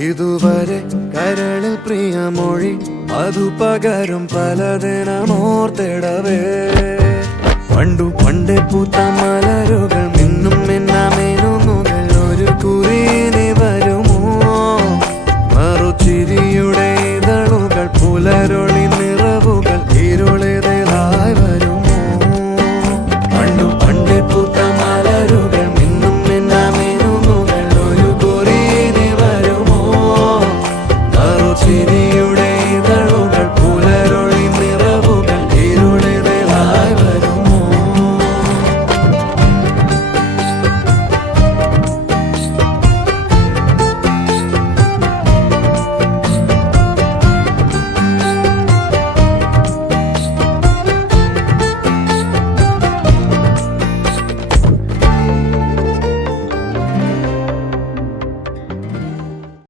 ഇതുവരെ കരളിൽ പ്രിയമൊഴി അതു പകരും പലതിനമോർത്തിടവേ പണ്ടു പണ്ടേ പൂത്ത മലരുകൾ